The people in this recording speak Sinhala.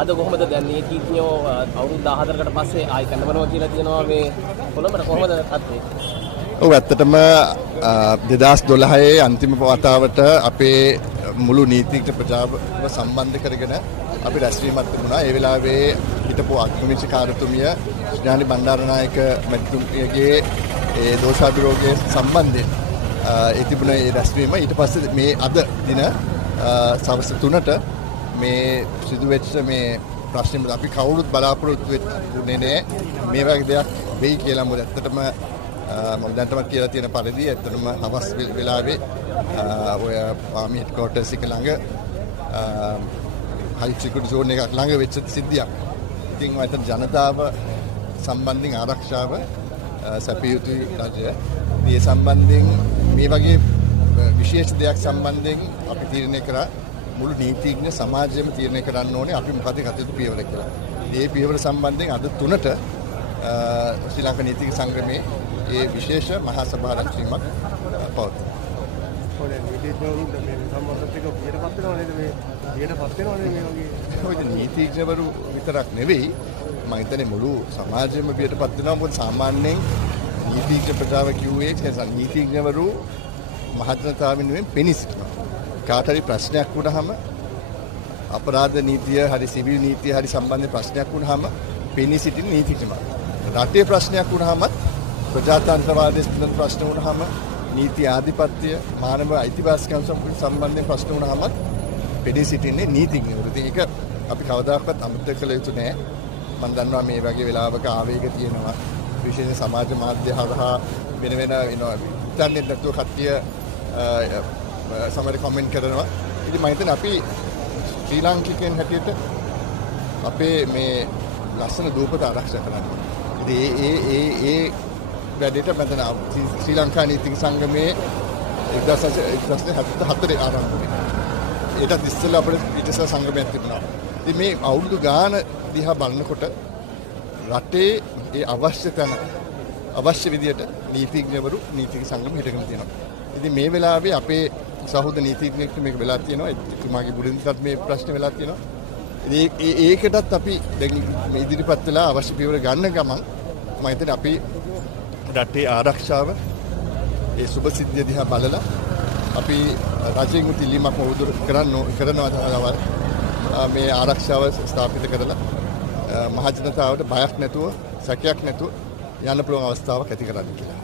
අද කොහොමද දැන් නීතිඥයෝ අවුරුදු 14කට පස්සේ ආයි කැඳවනවා කියලා කියනවා මේ කොළඹට කොහොමද තත්ත්වය? ඔව් ඇත්තටම 2012 අන්තිම වතාවට අපේ මුළු නීතිඥ ප්‍රජාව සම්බන්ධ කරගෙන අපි රැස්වීමක් තිබුණා. ඒ වෙලාවේ හිටපු අග්‍රාමාත්‍යකාරතුමිය ඥානි බණ්ඩාරනායක මැතිතුමියගේ ඒ දෝෂාභියෝගයේ සම්බන්ධයෙන් ඒ තිබුණ ඒ රැස්වීම ඊට පස්සේ මේ අද දින සවස් 3ට මේ සිදුවෙච්ච මේ ප්‍රශ්නෙම අපි කවුරුත් බලාපොරොත්තු වෙන්නේ නැහැ මේ වගේ දෙයක් වෙයි කියලා. මොකද ඇත්තටම මම දැනටමත් කියලා තියෙන පරිදි ඇත්තටම හවස් වෙලාවේ ඔය ආමි හෙඩ්ක්වෝටර්ස් එක ළඟ හයි සිකියුරිටි සෝන් එකක් ළඟ වෙච්ච සිද්ධියක්. ඉතින් මම හිතන ජනතාව සම්බන්ධයෙන් ආරක්ෂාව සැපිය යුතුයි රජය. මේ සම්බන්ධයෙන් මේ වගේ විශේෂ දෙයක් සම්බන්ධයෙන් අපි තීරණය කරා මුළු නීතිඥ සමාජයම තීරණය කරන්න ඕනේ අපි මොකද කටයුතු පියවර කියලා. මේ පියවර සම්බන්ධයෙන් අද 3ට ශ්‍රී ලංකා නීතිඥ සංගමයේ ඒ විශේෂ මහා සභාව රැස්වීමක් පවතිනවා. ඔය නීතිඥවරු මේ සම්බන්ධත් එක්ක පිටපත් වෙනවා නේද මේ පිටපත් වෙනවා නේද මේ වගේ. ඔය නීතිඥවරු විතරක් නෙවෙයි මම හිතන්නේ මුළු සමාජයම පිටපත් වෙනවා. මොකද සාමාන්‍යයෙන් නීතිඥ ප්‍රජාව කිව්වේ නීතිඥවරු මහජනතාව වෙනුවෙන් පෙනී සිටිනවා. කාට හරි ප්‍රශ්නයක් වුණාම අපරාධ නීතිය හරි සිවිල් නීතිය හරි සම්බන්ධ ප්‍රශ්නයක් වුණාම පෙනී සිටින නීතිඥවරු. රටේ ප්‍රශ්නයක් වුණාම ප්‍රජාතන්ත්‍රවාදයේ ප්‍රශ්න වුණාම නීති ආධිපත්‍ය මානව අයිතිවාසිකම් සම්බන්ධයෙන් ප්‍රශ්න වුණාම පෙනී සිටින්නේ නීතිඥවරු. ඉතින් ඒක අපි කවදාකවත් අමතක කළ යුතු නෑ. මම දන්නවා මේ වගේ වෙලාවක ආවේග තියෙනවා. විශේෂ සමාජ මාධ්‍ය හරහා වෙන ඉන්ටර්නෙට් නැතුව කට්ටිය සමහර කමෙන්ට් කරනවා. ඉතින් මම හිතන්නේ අපි ශ්‍රී ලාංකිකයන් හැටියට අපේ මේ ලස්සන දූපත ආරක්ෂා කරන්න. ඉතින් ඒ වැඩේට මෙතන ශ්‍රී ලංකා නීතිඥ සංගමයේ 1974 ආරම්භ වුණා. ඒකට ඉස්සෙල්ලා අපේ පිටසර සංගමයක් තිබුණා. ඉතින් මේ අවුරුදු ගාන දිහා බලනකොට රටේ ඒ අවශ්‍ය තැන අවශ්‍ය විදියට නීතිඥවරු නීතිඥ සංගම හිටගෙන තියෙනවා. ඉතින් මේ වෙලාවේ අපේ සහෝදර නීතිඥයෙක්ට මේක වෙලා තියෙනවා. එතුමාගේ බුරින්දටත් මේ ප්‍රශ්නේ වෙලා තියෙනවා. ඉතින් ඒකටත් අපි දැන් මේ ඉදිරිපත් වෙලා අවශ්‍ය පියවර ගන්න ගමන් මම හිතන්නේ අපි රටේ ආරක්ෂාව ඒ සුබ සිද්ධිය දිහා බලලා අපි රජයෙන් ඉල්ලීමක් කරනවා මේ ආරක්ෂාව ස්ථාපිත කරලා මහජනතාවට බයක් නැතුව සැකයක් නැතුව යන්න පුළුවන් අවස්ථාවක් ඇති කරගන්න කියලා.